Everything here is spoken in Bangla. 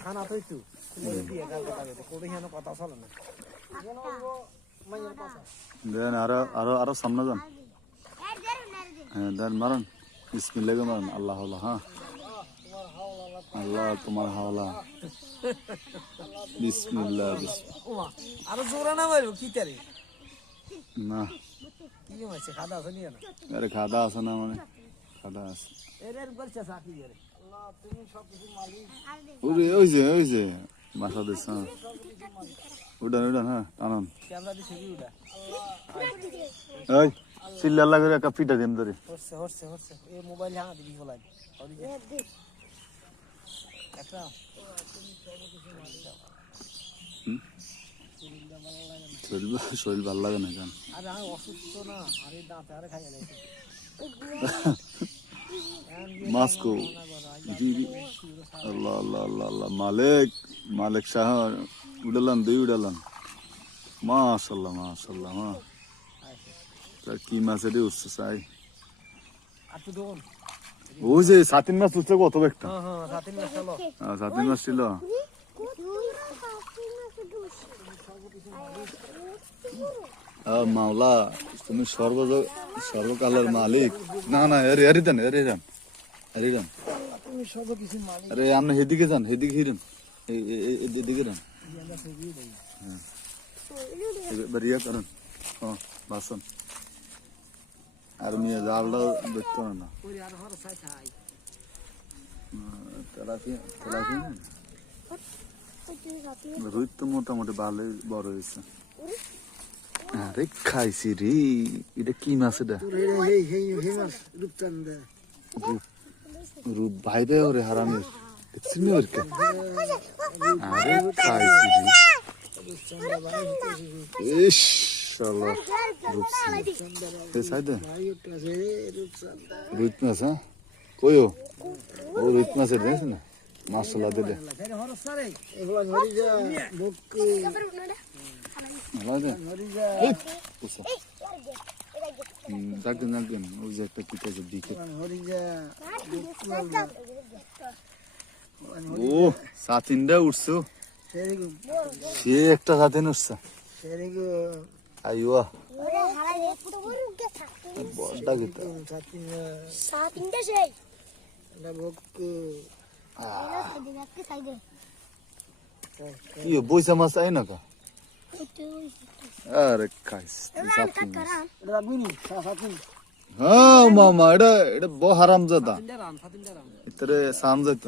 থানা তো একটু কোটি কথা চলে না দেন আরো আরো আরো সামনে যান হ্যাঁ দেন মারুন বিসমিল্লাহ মারুন আল্লাহ আল্লাহ হ্যাঁ আল্লাহ তোমার হাওলা বিসমিল্লাহ আরো জোরা না মারবো কি তারে না কি হয়েছে খাদা আছে নিয়ে না আরে খাদা আছে না মানে খাদা আছে এর করছে চাকরি করে আল্লাহ তুমি সব কিছু মালিক ওই যে মাথা দিস উড়ান উড়ান হ্যাঁ টানুন ক্যামেরা দিয়ে ছবি উড়া এই চিল্লা লাগে একটা পিটা দিম ধরে হচ্ছে এই মোবাইল হাঁ দিবি বলাই একটা শরীর ভালো লাগে না কেন আরে আমি অসুস্থ না আরে দাঁতে আরে খাইয়া লাগছে মাস্কো আল্লাহ আল্লাহ আল্লাহ আল্লাহ মালিক শাহ উড়ালান দুই উড়ালান মাশাল্লাহ মাশাল্লাহ মা কি মাছ এটি উঠছে চাই ওই যে সাতিন মাছ উঠছে কত একটা সাতিন মাছ ছিল মাওলা তুমি সর্বকালের মালিক না না হেরিদান আরে আপনি হেদিকে যান হেদিকে হিরেন এদিকে যান হ্যাঁ এবার ইয়ে করেন বাসন আর মেয়ে জালটা দেখতে না রুই তো মোটামুটি ভালোই বড় হয়েছে আরে খাইছি রে এটা কি মাছ এটা রূপ বাইরে ওরে হারামের দেখছি না ওর কে আরে খাইছি রে ইস শালা রূপসি সাইডে রুই মাছ হ্যাঁ কইও ও রুই মাছ এটা দেখছ না মাশাআল্লাহ দিলে জাগেন ওই যে একটা পিঠা দিকে ও সাতিনটা উঠছো সে একটা সাতিন উঠছে আইয়া বড়টা গিতা কি বইসা মাছ আই না কা আরে খাইস হ্যাঁ মামা এটা বড় হারামজাদা এটারে সাম যাইতো